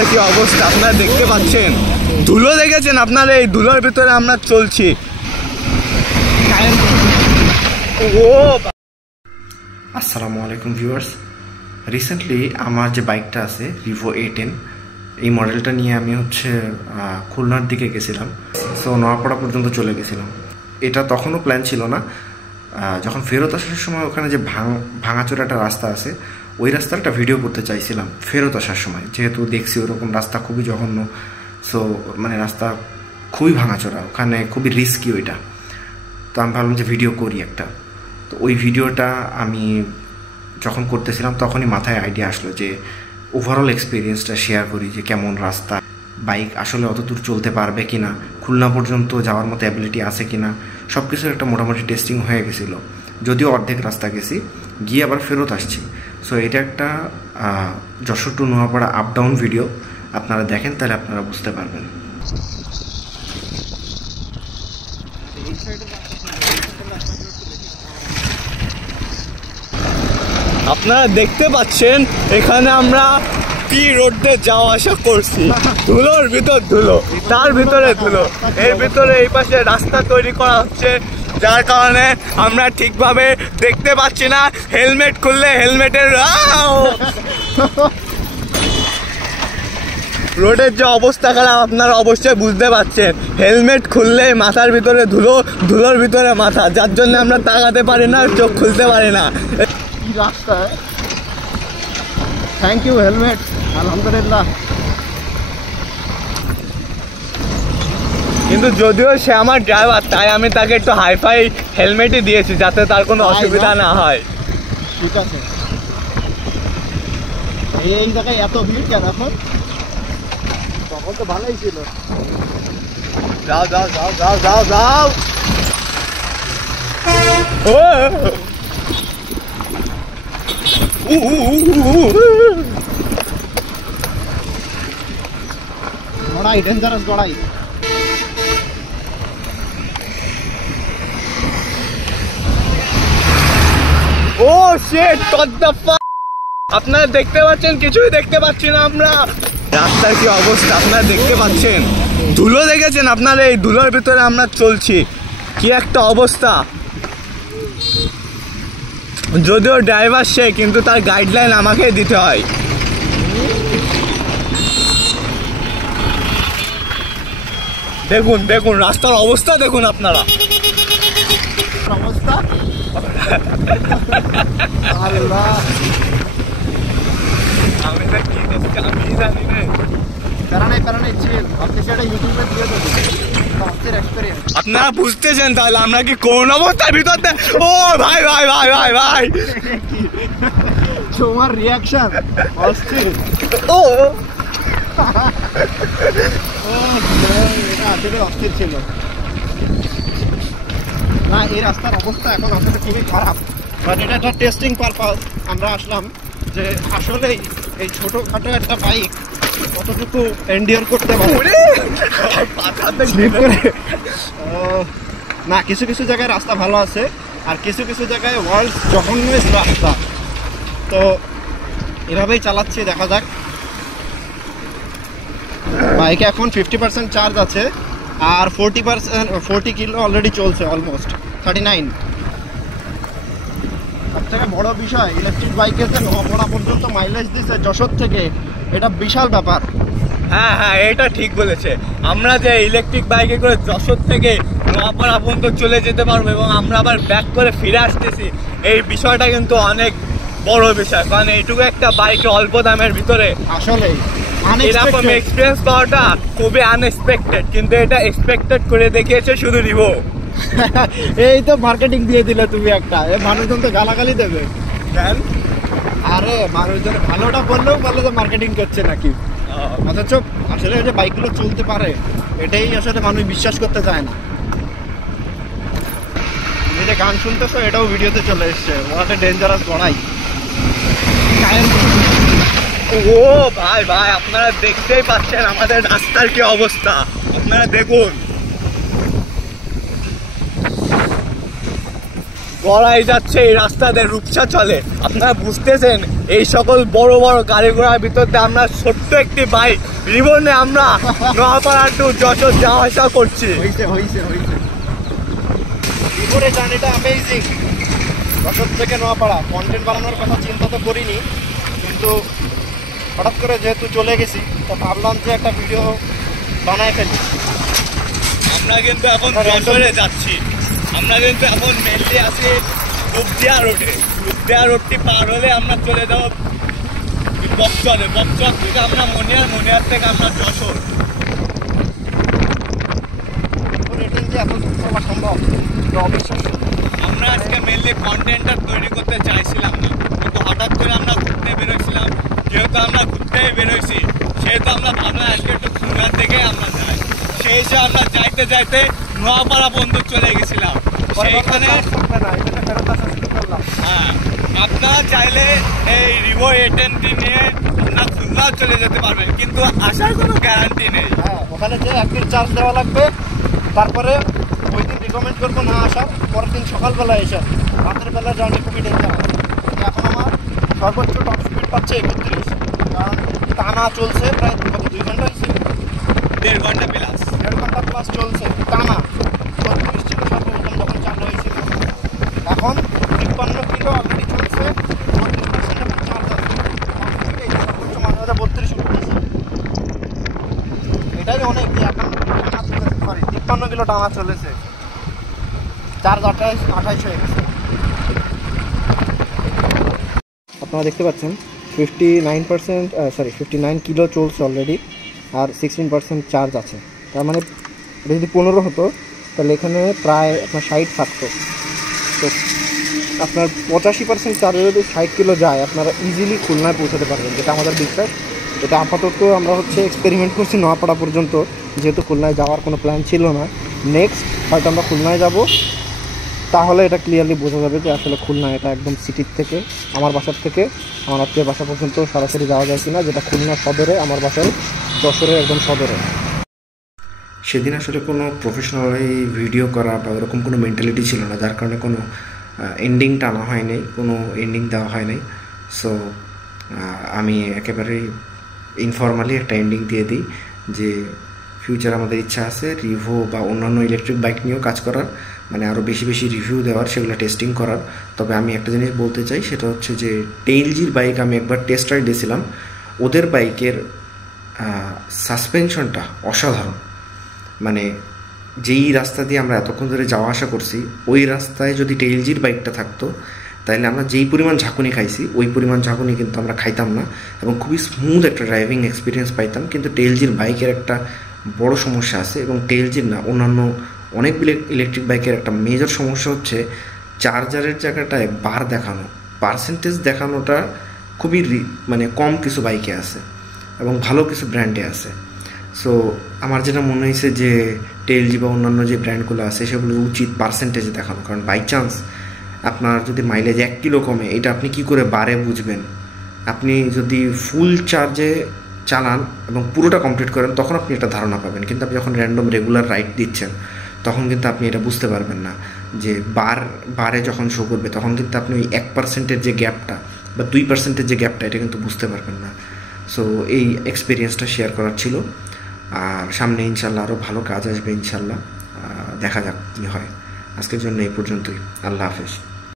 রাস্তার কি অবস্থা আপনারা দেখতে পাচ্ছেন। ধুলো দেখেছেন আপনারা, এই ধুলোর ভিতরে আমরা চলছি। আসসালামু আলাইকুম ভিউয়ার্স। রিসেন্টলি আমার যে বাইকটা আছে ভিভো A10, এই মডেলটা নিয়ে আমি খুলনার দিকে গেছিলাম। সো নোয়াপাড়া পর্যন্ত চলে গেছিলাম। এটা তখনও প্ল্যান ছিল না। যখন ফেরত আসার সময় ওখানে যে ভাঙাচোরা একটা রাস্তা আছে, ওই রাস্তার একটা ভিডিও করতে চাইছিলাম ফেরত আসার সময়, যেহেতু দেখছি ওরকম রাস্তা খুবই জঘন্য। সো রাস্তা খুবই ভাঙাচোরা, ওখানে খুবই রিস্কি ওইটা। তো আমি ভাবলাম যে ভিডিও করি একটা। তো ওই ভিডিওটা আমি যখন করতেছিলাম তখনই মাথায় আইডিয়া আসলো যে ওভারঅল এক্সপিরিয়েন্সটা শেয়ার করি, যে কেমন রাস্তা, বাইক আসলে অত দূর চলতে পারবে কি না, খুলনা পর্যন্ত যাওয়ার মতো অ্যাবিলিটি আছে কি না, সব কিছুর একটা মোটামুটি টেস্টিং হয়ে গেছিলো। যদিও অর্ধেক রাস্তা গেছি, গিয়ে আবার ফেরত আসছি। সো এটা একটা Jessore to Noapara up down video. আপনারা দেখেন, তাহলে আপনারা বুঝতে পারবেন। আপনারা দেখতে পাচ্ছেন এখানে আমরা কি রোড দিয়ে যাওয়া আসা করছি। ধুলোর ভিতর ধুলো, তার ভিতরে ধুলো, এর ভিতরে এই পাশে রাস্তা তৈরি করা হচ্ছে, যার কারণে আমরা ঠিকভাবে দেখতে পাচ্ছি না। হেলমেট খুললে হেলমেটের রোডের যে অবস্থা খারাপ আপনারা অবশ্যই বুঝতে পারছেন। হেলমেট খুললে মাথার ভিতরে ধুলো, ধুলোর ভিতরে মাথা, যার জন্য আমরা তাকাতে পারি না, চোখ খুলতে পারি না। রাস্তা, থ্যাংক ইউ হেলমেট, আলহামদুলিল্লাহ। কিন্তু যদিও সে আমার ড্রাইভার, তাই আমি তাকে একটু হাইফাই হেলমেটই দিয়েছি, যাতে তার কোনো অসুবিধা না হয়। ঠিক আছে। এই জায়গায় এত ভিড় কেন এখন? তখন তো ভালোই ছিল। যাও যাও যাও যাও যাও যাও। Gorai, dangerous Gorai. Oh shit, what the fuck! আপনারা দেখতে পাচ্ছেন, কিছুই দেখতে পাচ্ছি না আমরা। রাস্তার কি অবস্থা আপনারা দেখতে পাচ্ছেন। ধুলো দেখেছেন আপনারা, এই ধুলোর ভিতরে আমরা চলছি। কি একটা অবস্থা। যদিও ড্রাইভার সে, কিন্তু তার গাইডলাইন আমাকে দিতে হয়। দেখুন দেখুন রাস্তার অবস্থা দেখুন আপনারা। অবস্থা আল্লাহ, আমি জানি না। আপনারা বুঝতেছেন তাহলে আমরা কি কোন অবস্থার ভিতর। ও ভাই ভাই ভাই ভাই ভাই, তোমার রিয়াকশন অস্থির। ও এটা আসলে অস্থির ছিল না। এই রাস্তার অবস্থা এখন আসলে খুবই খারাপ, বাট এটা একটা টেস্টিং পারপাস। আমরা আসলাম যে আসলে এই ছোটখাটো একটা বাইক কতটুকু এন্ডিওর করতে পারে না। কিছু কিছু জায়গায় রাস্তা ভালো আছে, আর কিছু কিছু জায়গায় ওয়ার্ল্ড জঘন্যেস্ট রাস্তা। তো এভাবেই চালাচ্ছি, দেখা যাক। বাইকে এখন 50% চার্জ আছে, আর 40 কিলো অলরেডি চলছে, অলমোস্ট 39। সবথেকে বড় বিষয়, ইলেকট্রিক বাইকে যে নোয়াপাড়া পর্যন্ত মাইলেজ দিচ্ছে যশোর থেকে, এটা বিশাল ব্যাপার। হ্যাঁ হ্যাঁ, এটা ঠিক বলেছে। আমরা যে ইলেকট্রিক বাইকে করে যশোর থেকে নোয়াপাড়া পর্যন্ত চলে যেতে পারবো এবং আমরা আবার ব্যাক করে ফিরে আসতেছি, এই বিষয়টা কিন্তু অনেক বড় বিষয়। কারণ এইটুকু একটা বাইকে অল্প দামের ভিতরে আসলে এরকম এক্সপিরিয়েন্স পাওয়াটা খুবই আনএক্সপেক্টেড, কিন্তু এটা এক্সপেক্টেড করে দেখিয়েছে শুধু রিভো। এই তো মার্কেটিং দিয়ে দিলে তুমি একটা, মানুষজন তো গালাগালি দেবে। কেন? আরে মানুষজন ভালোটা বললেও বলে যে মার্কেটিং করছে নাকি। অথচ আসলে যে বাইকগুলো চলতে পারে, এটাই আসলে মানুষ বিশ্বাস করতে চায় না। তুমি যে গান শুনতেছো, এটাও ভিডিওতে চলে এসছে। What a dangerous Gorai. ও ভাই ভাই, আপনারা দেখতেই পাচ্ছেন আমাদের রাস্তার কি অবস্থা। আপনারা দেখুন, গড়াই যাচ্ছে, এই রাস্তাতে রূপসা চলে। আপনারা বুঝতেছেন এই সকল বড় বড় গাড়ি ঘোড়ার ভিতর দিয়ে আমরা ছোট্ট একটি বাইক রিবনে আমরা নোয়াপাড়া টু যশোর যাওয়া আসা করছি। রিভোর জার্নিটা অ্যামেজিং। যশোর থেকে নোয়াপাড়া কন্টেন্ট বানানোর কথা চিন্তা তো করিনি, কিন্তু হঠাৎ করে যেহেতু চলে গেছি তো ভাবলাম যে একটা ভিডিও বানায় ফেলি। আমরা কিন্তু এখন যশোরে যাচ্ছি। আমরা কিন্তু এখন মেনলি আছি রূপদিয়া রোডে। রূপদিয়া রোডটি পার হলে আমরা চলে যাবো বকচরে। বকচর থেকে আমরা মনিহার, মনিহার থেকে আমরা যশোর। রেটিং যে এত করা সম্ভব অবিশ্বাস্য। আমরা আজকে মেনলি কন্টেন্টটা তৈরি করতে চাইছিলাম না, কিন্তু হঠাৎ করে আমরা ঘুরতে বেরোইছিলাম। যেহেতু আমরা ঘুরতে বেরোইছি সেহেতু আমরা ভাবলাম আজকে একটু খুলনার দিকে আমরা যাই। সেই হিসেবে আমরা যাইতে যাইতে নোয়াপাড়া পর্যন্ত চলে গেছিলাম। সেইখানে হ্যাঁ, আপনারা চাইলে এই রিভো A10টি নিয়ে আপনার খুলনা চলে যেতে পারবেন, কিন্তু আসার কোনো গ্যারান্টি নেই। হ্যাঁ, ওখানে যে একদিন চার্জ দেওয়া লাগবে, তারপরে ওই দিন রিকমেন্ড করবো না আসার, পরের দিন সকালবেলা এসে রাতের বেলা জার্নি খুবই ডেঞ্জার। এখন আমার সর্বোচ্চ টপ স্পিড পাচ্ছে 31, কারণ টানা চলছে প্রায় 2 ঘন্টা হয়েছে, 1.5 ঘন্টা প্লাস, 1.5 ঘন্টা প্লাস চলছে টানা। 34 ছিল সর্বপ্রথম যখন চালু হয়েছিল। এখন 53 কিলো অলরেডি চলছে, 32% এখন চার্জ আছে। সর্বোচ্চ মাঝে মাঝে 32 উঠতেছে। এটাই অনেক, যে 53 কিলো টানা চলেছে, চার্জ 28 হয়ে গেছে। আপনারা দেখতে পাচ্ছেন 59 কিলো চলছে অলরেডি, আর 16% চার্জ আছে। তার মানে এটা যদি 15 হতো তাহলে এখানে প্রায় আপনার 60 থাকতো। তো আপনার 85% চার্জে যদি 60 কিলো যায় আপনারা ইজিলি খুলনায় পৌঁছাতে পারবেন, যেটা আমাদের বিশ্বাস। এটা আপাতত আমরা এক্সপেরিমেন্ট করছি নোয়াপাড়া পর্যন্ত, যেহেতু খুলনায় যাওয়ার কোনো প্ল্যান ছিল না। নেক্সট হয়তো আমরা খুলনায় যাব, তাহলে এটা ক্লিয়ারলি বোঝা যাবে যে আসলে খুলনা এটা একদম সিটির থেকে, আমার বাসার থেকে আমার আত্মীয় বাসা পর্যন্ত সরাসরি যাওয়া যায় কিনা, যেটা খুলনা সদরে, আমার বাসায় যশোরে একদম সদরে। সেদিন আসলে কোনো প্রফেশনালি ভিডিও করা বা ওরকম কোনো মেন্টালিটি ছিল না, যার কারণে কোনো এন্ডিং টানা হয় নাই, কোনো এন্ডিং দেওয়া হয় নাই। সো আমি একেবারেই ইনফর্মালি একটা এন্ডিং দিয়ে দিই যে ফিউচার আমাদের ইচ্ছা আছে রিভো বা অন্যান্য ইলেকট্রিক বাইক নিয়েও কাজ করার, মানে আরও বেশি বেশি রিভিউ দেওয়ার, সেগুলো টেস্টিং করার। তবে আমি একটা জিনিস বলতে চাই, সেটা হচ্ছে যে টেইলজির বাইক আমি একবার টেস্ট রাইড দিয়েছিলাম। ওদের বাইকের সাসপেনশনটা অসাধারণ। মানে যেই রাস্তা দিয়ে আমরা এতক্ষণ ধরে যাওয়া আসা করছি, ওই রাস্তায় যদি টেইলজির বাইকটা থাকতো তাহলে আমরা যেই পরিমাণ ঝাঁকুনি খাইছি ওই পরিমাণ ঝাঁকুনি কিন্তু আমরা খাইতাম না, এবং খুবই স্মুথ একটা ড্রাইভিং এক্সপিরিয়েন্স পাইতাম। কিন্তু টেইলজির বাইকের একটা বড় সমস্যা আছে, এবং টেইলজির না, অন্যান্য অনেক ইলেকট্রিক বাইকের একটা মেজর সমস্যা হচ্ছে চার্জারের জায়গাটায় বার দেখানো, পার্সেন্টেজ দেখানোটা খুবই মানে কম কিছু বাইকে আছে এবং ভালো কিছু ব্র্যান্ডে আছে। সো আমার যেটা মনে হয়েছে যে টেইলজি বা অন্যান্য যে ব্র্যান্ডগুলো আছে সেগুলো উচিত পার্সেন্টেজে দেখানো, কারণ বাই চান্স আপনার যদি মাইলেজ 1 কিলো কমে, এটা আপনি কি করে বারে বুঝবেন? আপনি যদি ফুল চার্জে চালান এবং পুরোটা কমপ্লিট করেন তখন আপনি এটা ধারণা পাবেন, কিন্তু আপনি যখন র্যান্ডম রেগুলার রাইড দিচ্ছেন তখন কিন্তু আপনি এটা বুঝতে পারবেন না যে বারে যখন শো করবে তখন কিন্তু আপনি ওই 1%-এর যে গ্যাপটা বা 2%-এর যে গ্যাপটা এটা কিন্তু বুঝতে পারবেন না। সো এই এক্সপিরিয়েন্সটা শেয়ার করার ছিল। আর সামনে ইনশাল্লাহ আরও ভালো কাজ আসবে ইনশাল্লাহ, দেখা যাক কী হয়। আজকের জন্য এই পর্যন্তই। আল্লাহ হাফেজ।